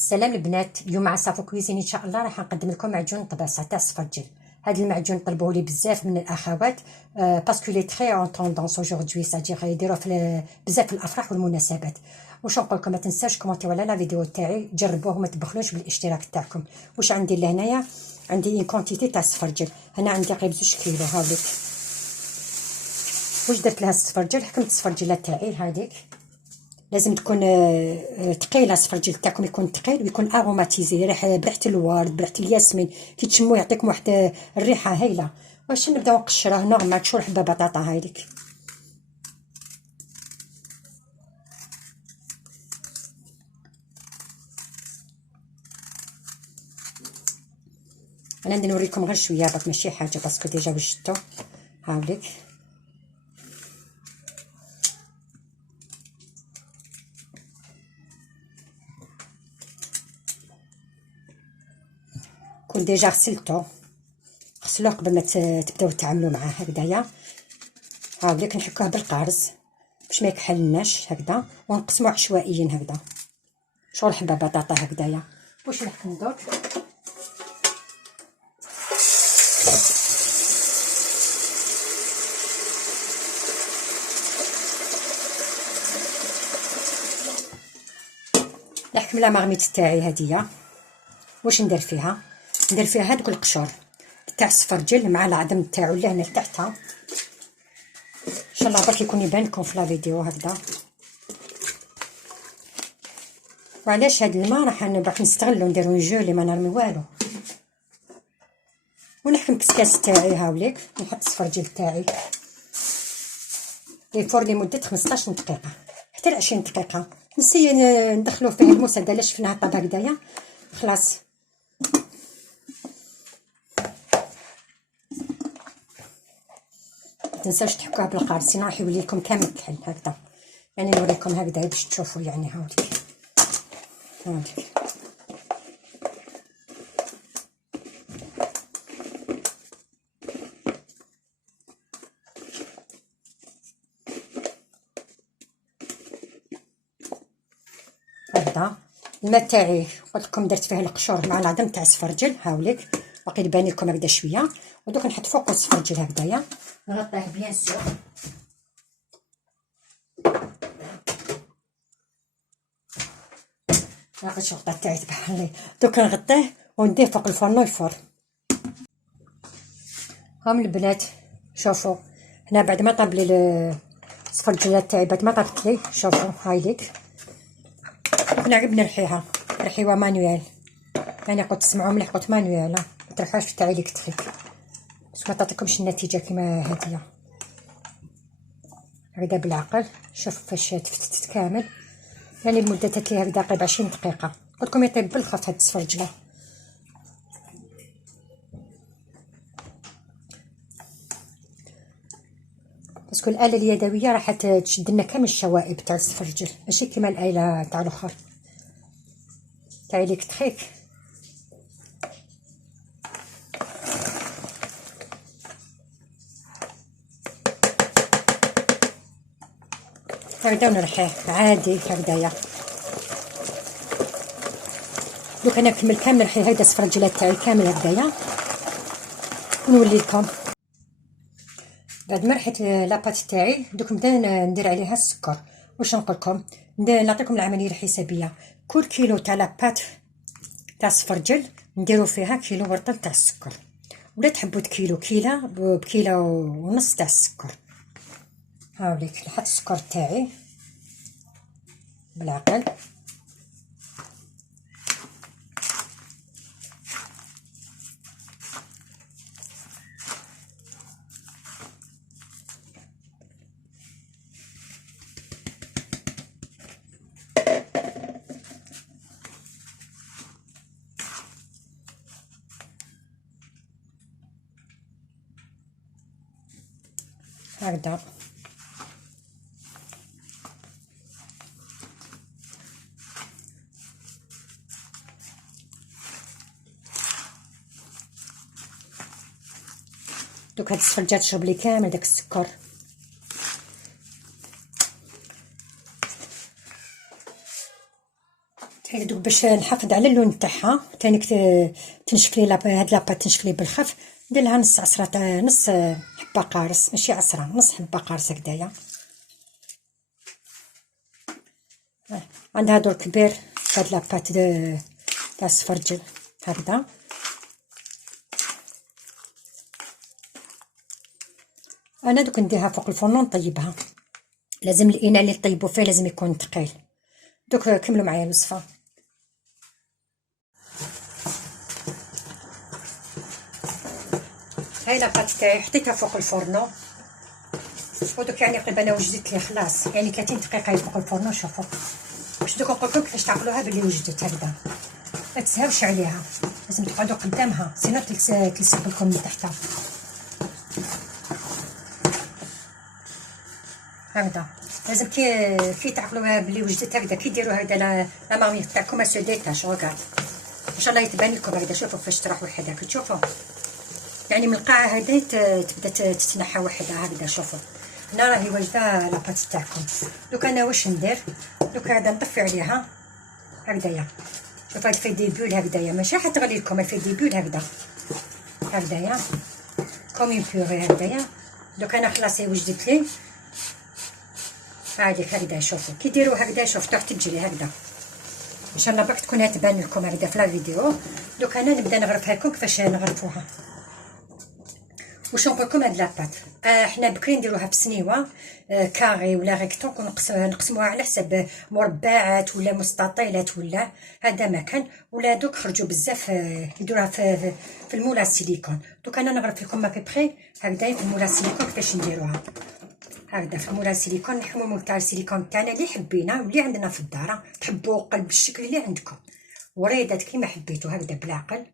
السلام البنات، اليوم مع صافو كويزين ان شاء الله راح نقدم لكم معجون طباسه تاع السفرجل. هذا المعجون طلبوه لي بزاف من الاخوات باسكو لي تري اون طوندونس اودجوردي، سادير يديروه في بزاف في الافراح والمناسبات. واش نقول لكم، ما تنساوش كومونتيو على لا فيديو تاعي، جربوه وما تبخلوش بالاشتراك تاعكم. واش عندي لهنايا؟ عندي اون كونتيتي تاع السفرجل، هنا عندي قريب 2 كيلو. هاوليك واش درت لها السفرجل، حكمت السفرجله تاعي هذيك لازم تكون ثقيله، السفرجل تاعكم يكون ثقيل ويكون اروماتيزي، بريحه الورد، بريحه الياسمين، كي تشموه يعطيكم واحد الريحه هايله. واش نبداو نقشروه نورمال، تشور حبه بطاطا هايديك. انا ندير نوريكم غير شويه باك، ماشي حاجه باسكو ديجا وجدتو. هاوليك كون ديجا غسلتو، غسلوه قبل ما تبداو تعاملوا معاه هكذايا. هاوليك نحكوه بالقارص باش ما يكحلناش هكذا، ونقسموه عشوائيا هكذا، شغل حبه بطاطا هكذايا. واش نحكم درك؟ نحكم لا مارميت تاعي هديه. واش ندير فيها؟ ندير فيها هذوك القشور تاع السفرجل مع العظم تاعو اللي هنا لتحتها. ان شاء الله برك يكون يبان لكم في لا فيديو هكذا. وعلاش هاد الماء راح نستغلو، نديرو جولي ما نرمي والو. ونحكم كسكاس تاعي هاوليك، نحط السفرجل تاعي يفور لمده 15 دقيقه حتى ل 20 دقيقه. نسي ندخلو فيه الموس هذا اللي شفناه طاب هكذايا. خلاص متنساوش تحكوها بالقارص، سينو راح يولي لكم كامل كحل هكذا. يعني نوريكم هكذا باش تشوفوا. يعني هاوليك هكذا. الماء تاعي قلت لكم درت فيه القشور مع العظم تاع السفرجل. هاوليك باقي يبان لكم هكذا شويه. ودوك نحط فوق السفرجل هكذايا، نغطيه بيان سور. ناقص الشرطه تاعي تبح لي. دوك نغطيه ونديه فوق الفرن يفور. هاهم البنات شوفوا، هنا بعد ما طاب لي السفرجلات تاعي، بعد ما طابت لي شوفوا هايديك. انا عجبني ريحها، ريحيوها مانويال. يعني قلت تسمعوا مليح، قلت مانويال ما تريحوش تاع الكتريك باش ما تعطيكمش النتيجه كيما هاديه. هكذا بالعقل. شوف فاش تفتت كامل، يعني المده تاعي هكذا قريب 20 دقيقه. قلت لكم يطيب بالخف هاد السفرجله. باسكو الاله اليدويه راح تشد لنا كامل الشوائب تاع السفرجل، ماشي كيما الاله تاع الاخر تاع الكتريك. هكذا ونريحيه عادي هكذايا. دوك انا نكمل كامل نريحي هيدا السفرجلات تاعي كامل هكذايا ونولي لكم. بعد ما ريحت لاباط تاعي دوك نبدا ندير عليها السكر. واش نقول لكم، نعطيكم العمليه الحسابيه. كل كيلو تاع لاباط تاع السفرجل نديرو فيها كيلو ورطل تاع السكر، ولا تحبوا كيلو بكيلو ونص تاع السكر. هاوليك نحط السكر تاعي بالعقل. هكذا دوك هاد السفرجه تشرب لي كامل داك السكر. هاي دوك باش نحافظ على اللون تاعها تاني تنشف لي هاد لاباط تنشف لي بالخف، ندير لها نص عصره نص حبه قارص ماشي عصره، نص حبه قارص هكذايا. عندها دور كبير في هاد لاباط تاع السفرجل هكذا. انا دوك نديرها فوق الفرن نطيبها، لازم الاناء اللي نطيبو فيه لازم يكون ثقيل. دوك كملوا معايا الوصفه. هاي لاباط تاعي حطيتها فوق الفرن، ودوك يعني قريب انا وجدت لي خلاص، يعني 30 دقيقه فوق الفرن. شوفوا باش دوك نقول لكم كيفاش تعقلوها بلي وجدت هكذا. ما تسهاوش عليها، لازم تقعدوا قدامها سينو تلصق لكم من تحتها هكذا. لازم كي تعقلوها بلي وجدت هكذا، كي ديروا هكذا لا مامي تاعكم سو ديتاش. ركاد ان شاء الله يتبان لكم هكذا. شوفوا كيفاش تروح وحده، تشوفوا يعني من القاع هذه تبدا تتنحى وحده هكذا. شوفوا هنا راهي واجده لاباط تاعكم. دوك انا واش ندير، دوك هذا نطفي عليها هكذايا. شوف هاد في ديبول هكذايا، ماشي حتغلي لكم في ديبول هكذايا كومي بيوري هكذايا. دوك انا خلاص وجدت لي هذيك هكذا. شوفوا كي ديروا هكذا، شوف حتى تجري هكذا. ان شاء الله باك تكون تبان لكم هكذا في لا فيديو. دوك انا نبدا نغرفها لكم كيفاش نغرفوها. واش نقول لكم هاد لاباط حنا بكري نديروها في سنيوه كاري ولا ريكتون، نقسموها على حسب مربعات ولا مستطيلات ولا هذا ما كان. ولا دوك خرجوا بزاف يديروها في المولا السيليكون. دوك انا نغرف لكم بكري هكذا في المولا السيليكون كيفاش نديروها هكذا. في المولا السيليكون نحمو المول تاع السيليكون تاعنا اللي حبينا واللي عندنا في الدار، تحبوا قلب الشكل اللي عندكم، وريدات كيما حبيتو هكذا بالعقل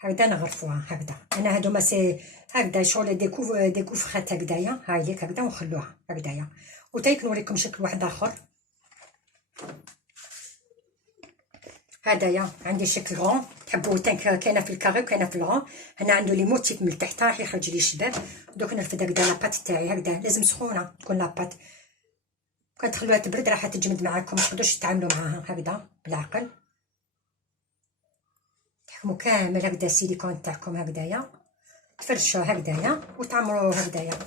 هكذا نغرفوها هكذا. انا هادوما سي هكذا شغل دي كوفخات هكذايا. هاي ليك هكذا ونخلوها هكذايا. وتايك نوريكم شكل واحد اخر. هدايا عندي شكل غون، تحبوا كاينه في الكاري وكاينه في الغون. هنا عنده لي موتيف من تحت راح يخرج لي شباب. دوك نرفد هكذا لاباط تاعي هكذا، لازم سخونه تكون لاباط. كان تخلوها تبرد راح تجمد معاكم، ما تقدروش تتعاملوا معاها هكذا بالعقل. تحكموا كامل هكذا السيليكون تاعكم هكذايا، تفرشوا هكذايا وتعمروا هكذايا.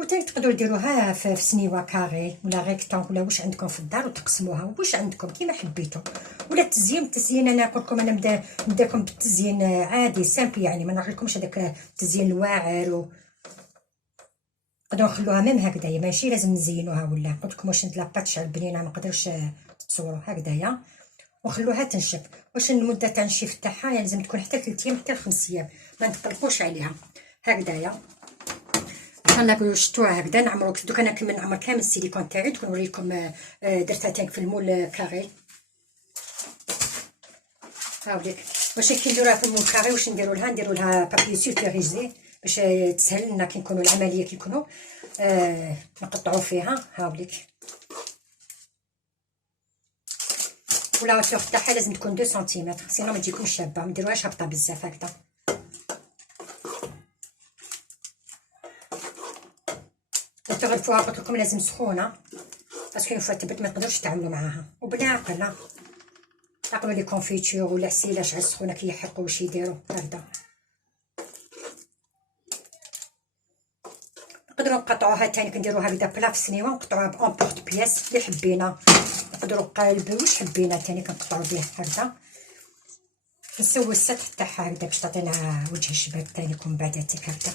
وتاني تقدروا ديروها في سنيوه كاري ولا ريكتون ولا واش عندكم في الدار، وتقسموها واش عندكم كيما حبيتوا. ولا التزيين انا نقول لكم انا نبدا لكم بالتزيين عادي سامبل، يعني ما نعطيكمش هذاك التزيين الواعر. نقدروا نخلوها ميم هكذايا، ماشي لازم نزينوها. ولا قلت لكم واش لاباط شعل بنينه ما نقدروش تصوروا هكذايا. وخلوها تنشف. واش المده تاع النشيف تاعها يعني لازم تكون حتى 3 ايام حتى 5 ايام، ما نطلقوش عليها هكذايا. ان شاء الله شفتوها هكذا نعمرو. دوك انا كمل نعمر كامل السيليكون تاعي. دوك نوريكم درتها تانك في المول كاري. هاوليك واش كنديروها في المول كاري، واش نديرو لها بابي سولفيريزي باش تسهل لنا كي نكونوا العمليه كي نكونوا نقطعوا فيها. هاوليك ولا الوتور تاعها لازم تكون 2 سنتيمتر، سينو ما تجيكمش شابه. ما ديروهاش هابطه بزاف هكذا. تغرفوها قلت لكم لازم سخونه، باسكو اون فوا تبرد ما تقدروش تعملوا معاها. وبالعقل لا تعقلوا لي كونفيتور ولا عسيله شعل سخونه كي يحرقوا واش يديروا هكذا. نقدروا نقطعوها تاني كنديروها هكذا بلا في سنيوه، نقطعوها بون بورت بياس اللي حبينا. نقدروا قالب واش حبينا تاني كنقطعوا به هكذا. نسوي السطح تاعها هكذا باش تعطينا وجه الشباب تاني يكون بعداتك هكذا.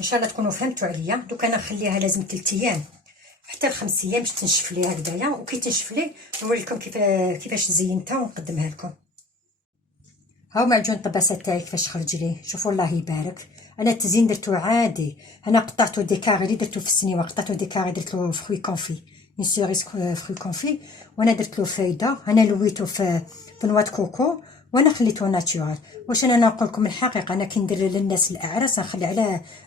ان شاء الله تكونوا فهمتوا عليا. دوك انا نخليها لازم 3 ايام حتى 5 ايام باش تنشف لي هكذايا. وكي تنشف لي نوريكم كيفاش زينتها ونقدمها لكم. هاو معجون الطباسه تاعي كيفاش خرج لي، شوفوا الله يبارك. انا التزيين درتو عادي، انا قطعتو ديكاري اللي درتو في السنيوه، قطعتو ديكاري درت له فروي كونفي اون سيريس فروي كونفي. وانا درت له فايده، انا لويتو في نواه كوكو وانا خليته ناتورال. واش انا نقول لكم الحقيقه، انا كي ندير للناس الاعراس نخلي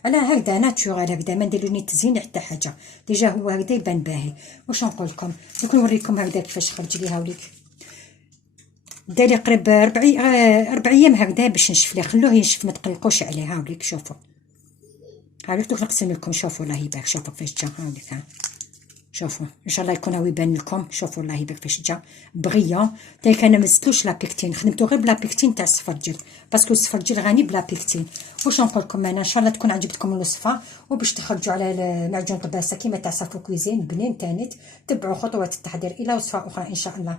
على هكذا ناتورال هكذا، ما ندير له تزيين حتى حاجه. ديجا هو هكذا يبان باهي. واش نقول لكم، دوك نوريكم هكذا كيفاش خرج لي. هاوليك دالي قريب 4 ايام هكذا باش نشف ليه. خلوه ينشف ما تقلقوش عليه. هاوليك شوفوا، هاوليك دوك نقسم لكم. شوفوا الله يبارك، شوفوا كيفاش جا. هاوليك ها شوفوا ان شاء الله يكون هو يبان لكم. شوفوا الله يبارك كيفاش جا بغيا. داك انا ما زدتلوش لا بيكتين، خدمتو غير بلا بيكتين تاع السفرجل باسكو السفرجل غني بلا بيكتين. واش نقول لكم انا، ان شاء الله تكون عجبتكم الوصفه، وباش تخرجوا على معجون طباسه كيما تاع صافو كويزين بنين تانيت. تبعوا خطوات التحضير الى وصفه اخرى ان شاء الله.